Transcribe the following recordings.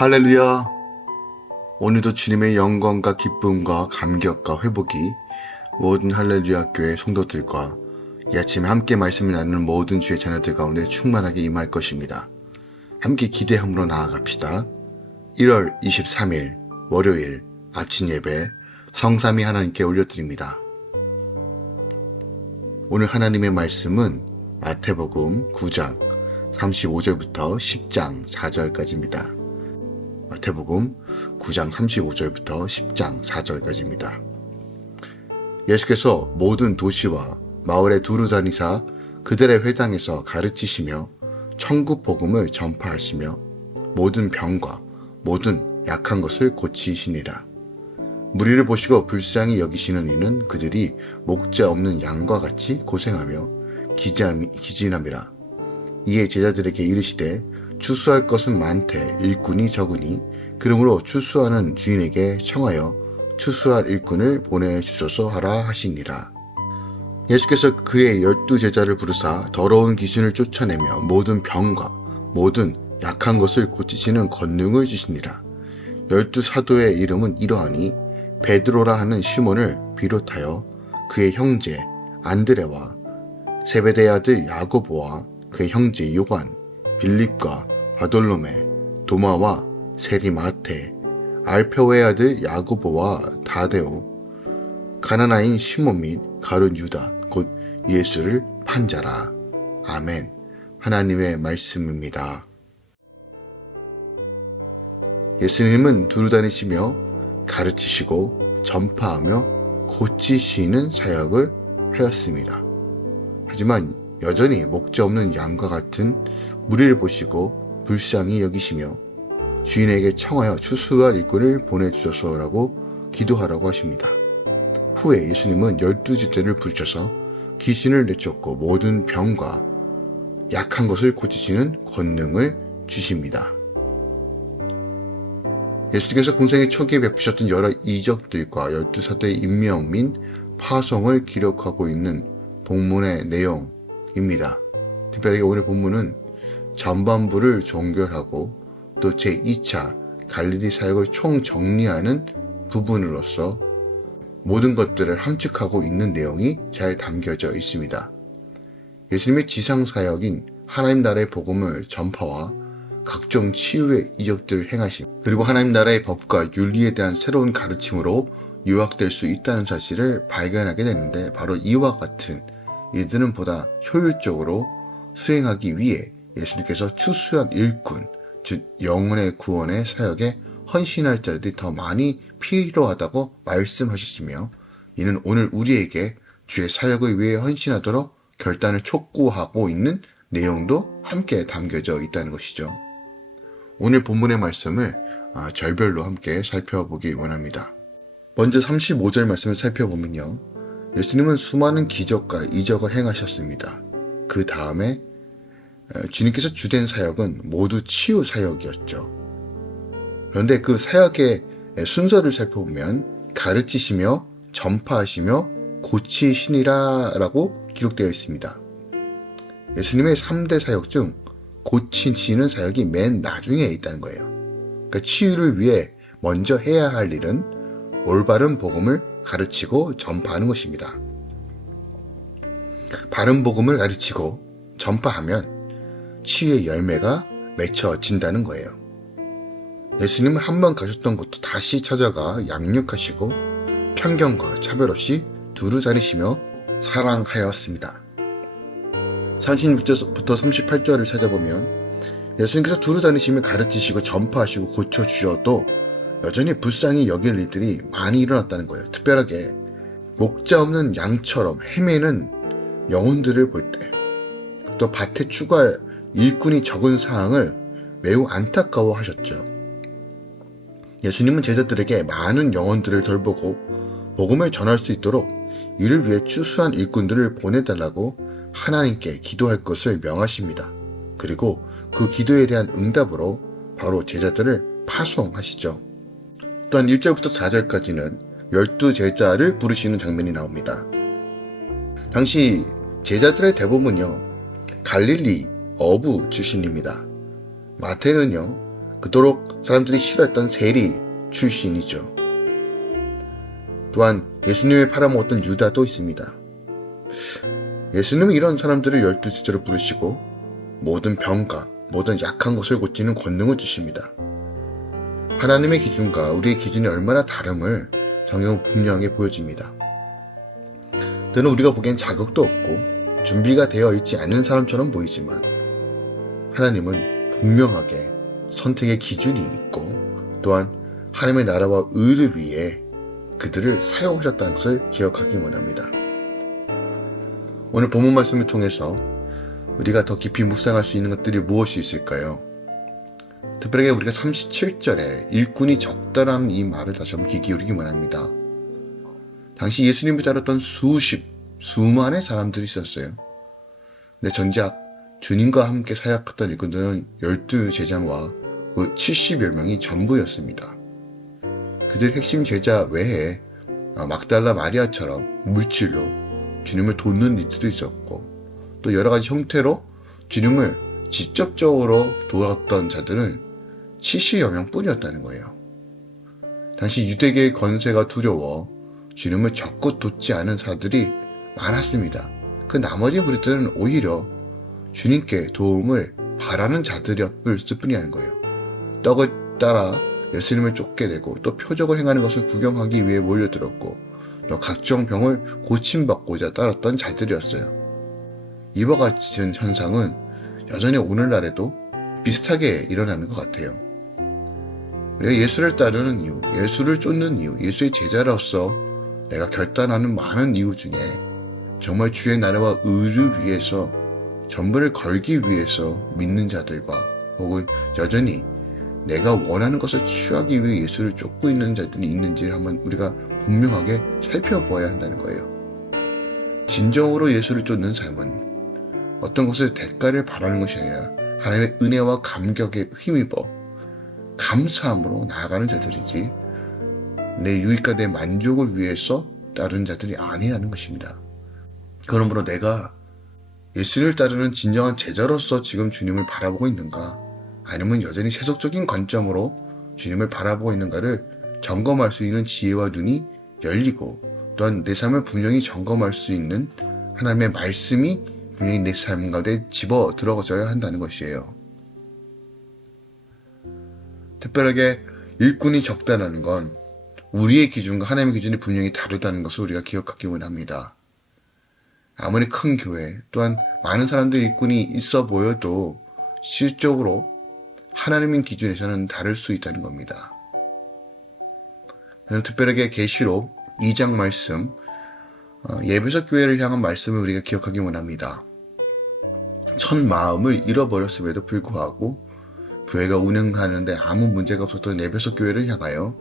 할렐루야! 오늘도 주님의 영광과 기쁨과 감격과 회복이 모든 할렐루야 교회 성도들과 이 아침에 함께 말씀을 나누는 모든 주의 자녀들 가운데 충만하게 임할 것입니다. 함께 기대함으로 나아갑시다. 1월 23일 월요일 아침 예배 성삼위 하나님께 올려드립니다. 오늘 하나님의 말씀은 마태복음 9장 35절부터 10장 4절까지입니다. 마태복음 9장 35절부터 10장 4절까지입니다. 예수께서 모든 도시와 마을에 두루 다니사 그들의 회당에서 가르치시며 천국 복음을 전파하시며 모든 병과 모든 약한 것을 고치시니라. 무리를 보시고 불쌍히 여기시는 이는 그들이 목자 없는 양과 같이 고생하며 기진함이라. 이에 제자들에게 이르시되 추수할 것은 많되 일꾼이 적으니 그러므로 추수하는 주인에게 청하여 추수할 일꾼을 보내주소서 하라 하시니라. 예수께서 그의 12 제자를 부르사 더러운 귀신을 쫓아내며 모든 병과 모든 약한 것을 고치시는 권능을 주시니라. 12 사도의 이름은 이러하니 베드로라 하는 시몬을 비롯하여 그의 형제 안드레와 세베대의 아들 야고보와 그의 형제 요한 빌립과 바돌로메, 도마와 세리마테, 알페오의 아들 야고보와 다데오, 가나나인 시몬 및 가룟 유다, 곧 예수를 판 자라. 아멘. 하나님의 말씀입니다. 예수님은 두루 다니시며 가르치시고 전파하며 고치시는 사역을 하였습니다. 하지만 여전히 목자 없는 양과 같은 무리를 보시고 불쌍히 여기시며 주인에게 청하여 추수할 일꾼을 보내주소서라고 기도하라고 하십니다. 후에 예수님은 12 제자를 부르셔서 귀신을 내쫓고 모든 병과 약한 것을 고치시는 권능을 주십니다. 예수님께서 공생의 초기에 베푸셨던 여러 이적들과 12 사도의 임명 및 파송을 기록하고 있는 본문의 내용입니다. 특별하게 오늘 본문은 전반부를 종결하고 또 제2차 갈릴리 사역을 총정리하는 부분으로서 모든 것들을 함축하고 있는 내용이 잘 담겨져 있습니다. 예수님의 지상사역인 하나님 나라의 복음을 전파와 각종 치유의 이적들을 행하심, 그리고 하나님 나라의 법과 윤리에 대한 새로운 가르침으로 유학될 수 있다는 사실을 발견하게 되는데, 바로 이와 같은 이들은 보다 효율적으로 수행하기 위해 예수님께서 추수한 일꾼, 즉 영혼의 구원의 사역에 헌신할 자들이 더 많이 필요하다고 말씀하셨으며, 이는 오늘 우리에게 주의 사역을 위해 헌신하도록 결단을 촉구하고 있는 내용도 함께 담겨져 있다는 것이죠. 오늘 본문의 말씀을 절별로 함께 살펴보기 원합니다. 먼저 35절 말씀을 살펴보면요, 예수님은 수많은 기적과 이적을 행하셨습니다. 그 다음에 주님께서 주된 사역은 모두 치유 사역이었죠. 그런데 그 사역의 순서를 살펴보면 가르치시며 전파하시며 고치시니라 라고 기록되어 있습니다. 예수님의 3대 사역 중 고치시는 사역이 맨 나중에 있다는 거예요. 그러니까 치유를 위해 먼저 해야 할 일은 올바른 복음을 가르치고 전파하는 것입니다. 바른 복음을 가르치고 전파하면 치유의 열매가 맺혀진다는 거예요. 예수님은 한번 가셨던 곳도 다시 찾아가 양육하시고 편견과 차별 없이 두루 다니시며 사랑하였습니다. 36절부터 38절을 찾아보면 예수님께서 두루 다니시며 가르치시고 전파하시고 고쳐주셔도 여전히 불쌍히 여길 일들이 많이 일어났다는 거예요. 특별하게 목자 없는 양처럼 헤매는 영혼들을 볼 때, 또 밭에 추가할 일꾼이 적은 사항을 매우 안타까워 하셨죠. 예수님은 제자들에게 많은 영혼들을 돌보고 복음을 전할 수 있도록 이를 위해 추수한 일꾼들을 보내달라고 하나님께 기도할 것을 명하십니다. 그리고 그 기도에 대한 응답으로 바로 제자들을 파송하시죠. 또한 1절부터 4절까지는 12 제자를 부르시는 장면이 나옵니다. 당시 제자들의 대부분은요, 갈릴리 어부 출신입니다. 마태는요, 그토록 사람들이 싫어했던 세리 출신이죠. 또한 예수님을 팔아먹었던 유다도 있습니다. 예수님은 이런 사람들을 12제자로 부르시고 모든 병과 모든 약한 것을 고치는 권능을 주십니다. 하나님의 기준과 우리의 기준이 얼마나 다름을 성경은 분명하게 보여줍니다. 때는 우리가 보기엔 자격도 없고 준비가 되어 있지 않은 사람처럼 보이지만 하나님은 분명하게 선택의 기준이 있고 또한 하나님의 나라와 의를 위해 그들을 사용하셨다는 것을 기억하기 원합니다. 오늘 본문 말씀을 통해서 우리가 더 깊이 묵상할 수 있는 것들이 무엇이 있을까요? 특별하게 우리가 37절에 일꾼이 적다라는 이 말을 다시 한번 귀 기울이기 원합니다. 당시 예수님을 따랐던 수많은 사람들이 있었어요. 근데 정작 주님과 함께 사역했던 일꾼들은 12제자와 그 70여 명이 전부였습니다. 그들 핵심 제자 외에 막달라 마리아처럼 물질로 주님을 돕는 이들도 있었고 또 여러 가지 형태로 주님을 직접적으로 도왔던 자들은 70여 명뿐이었다는 거예요. 당시 유대계의 권세가 두려워 주님을 적극 돕지 않은 사들이 많았습니다. 그 나머지 무리들은 오히려 주님께 도움을 바라는 자들이었을 뿐이라는 거예요. 떡을 따라 예수님을 쫓게 되고 또 표적을 행하는 것을 구경하기 위해 몰려들었고 또 각종 병을 고침받고자 따랐던 자들이었어요. 이와 같은 현상은 여전히 오늘날에도 비슷하게 일어나는 것 같아요. 우리가 예수를 따르는 이유, 예수를 쫓는 이유, 예수의 제자로서 내가 결단하는 많은 이유 중에 정말 주의 나라와 의를 위해서 전부를 걸기 위해서 믿는 자들과 혹은 여전히 내가 원하는 것을 취하기 위해 예수를 쫓고 있는 자들이 있는지를 한번 우리가 분명하게 살펴보아야 한다는 거예요. 진정으로 예수를 쫓는 삶은 어떤 것을 대가를 바라는 것이 아니라 하나님의 은혜와 감격에 힘입어 감사함으로 나아가는 자들이지 내 유익과 내 만족을 위해서 따르는 자들이 아니라는 것입니다. 그러므로 내가 예수를 따르는 진정한 제자로서 지금 주님을 바라보고 있는가, 아니면 여전히 세속적인 관점으로 주님을 바라보고 있는가를 점검할 수 있는 지혜와 눈이 열리고 또한 내 삶을 분명히 점검할 수 있는 하나님의 말씀이 분명히 내 삶 가운데 집어 들어가져야 한다는 것이에요. 특별하게 일꾼이 적다는 건 우리의 기준과 하나님의 기준이 분명히 다르다는 것을 우리가 기억하기 원합니다. 아무리 큰 교회 또한 많은 사람들이 일꾼이 있어 보여도 실적으로 하나님의 기준에서는 다를 수 있다는 겁니다. 특별하게 계시록 2장 말씀, 예배석 교회를 향한 말씀을 우리가 기억하기 원합니다. 첫 마음을 잃어버렸음에도 불구하고 교회가 운영하는데 아무 문제가 없었던 예배석 교회를 향하여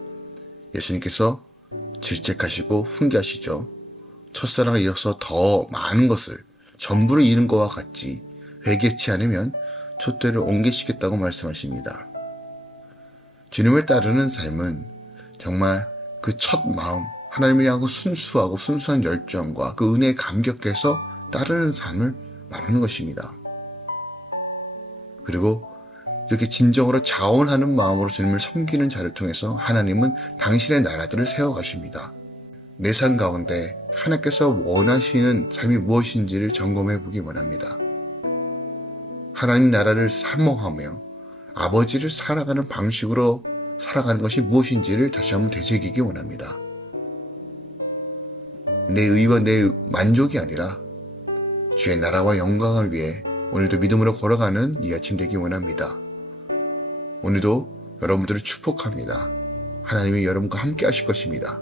예수님께서 질책하시고 훈계하시죠. 첫사랑을 잃어서 더 많은 것을 전부를 잃은 것과 같이 회개치 않으면 촛대를 옮기시겠다고 말씀하십니다. 주님을 따르는 삶은 정말 그 첫 마음, 하나님을 향하고 순수하고 순수한 열정과 그 은혜에 감격해서 따르는 삶을 말하는 것입니다. 그리고 이렇게 진정으로 자원하는 마음으로 주님을 섬기는 자를 통해서 하나님은 당신의 나라들을 세워가십니다. 내 삶 가운데 하나님께서 원하시는 삶이 무엇인지를 점검해 보기 원합니다. 하나님 나라를 사모하며 아버지를 살아가는 방식으로 살아가는 것이 무엇인지를 다시 한번 되새기기 원합니다. 내 의와 내 만족이 아니라 주의 나라와 영광을 위해 오늘도 믿음으로 걸어가는 이 아침 되기 원합니다. 오늘도 여러분들을 축복합니다. 하나님이 여러분과 함께 하실 것입니다.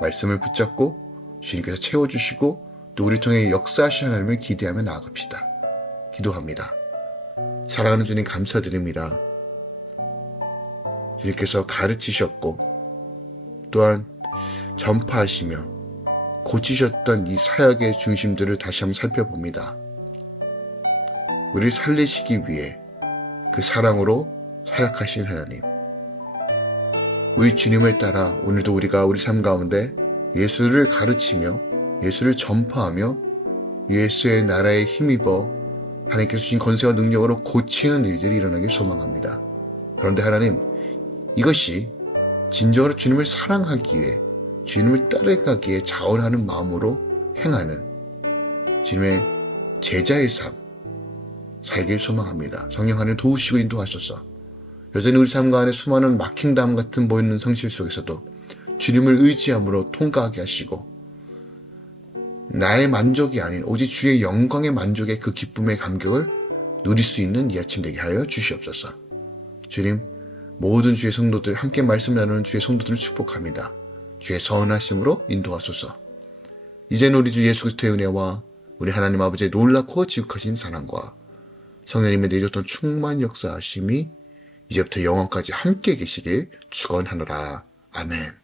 말씀을 붙잡고 주님께서 채워주시고 또 우리 통해 역사하신 하나님을 기대하며 나아갑시다. 기도합니다. 사랑하는 주님 감사드립니다. 주님께서 가르치셨고 또한 전파하시며 고치셨던 이 사역의 중심들을 다시 한번 살펴봅니다. 우리를 살리시기 위해 그 사랑으로 사역하신 하나님, 우리 주님을 따라 오늘도 우리가 우리 삶 가운데 예수를 가르치며 예수를 전파하며 예수의 나라에 힘입어 하나님께서 주신 권세와 능력으로 고치는 일들이 일어나길 소망합니다. 그런데 하나님, 이것이 진정으로 주님을 사랑하기 위해, 주님을 따라가기에 자원하는 마음으로 행하는 주님의 제자의 삶 살길 소망합니다. 성령 하나님 도우시고 인도하소서. 여전히 우리 삶 가운데 수많은 막힌 담 같은 보이는 성실 속에서도 주님을 의지함으로 통과하게 하시고, 나의 만족이 아닌 오직 주의 영광의 만족의 그 기쁨의 감격을 누릴 수 있는 이 아침 되게 하여 주시옵소서. 주님, 모든 주의 성도들, 함께 말씀 나누는 주의 성도들을 축복합니다. 주의 선하심으로 인도하소서. 이제는 우리 주 예수 그리스도의 은혜와 우리 하나님 아버지의 놀랍고 지극하신 사랑과 성령님의 내줬던 충만 역사하심이 이제부터 영원까지 함께 계시길 축원하노라. 아멘.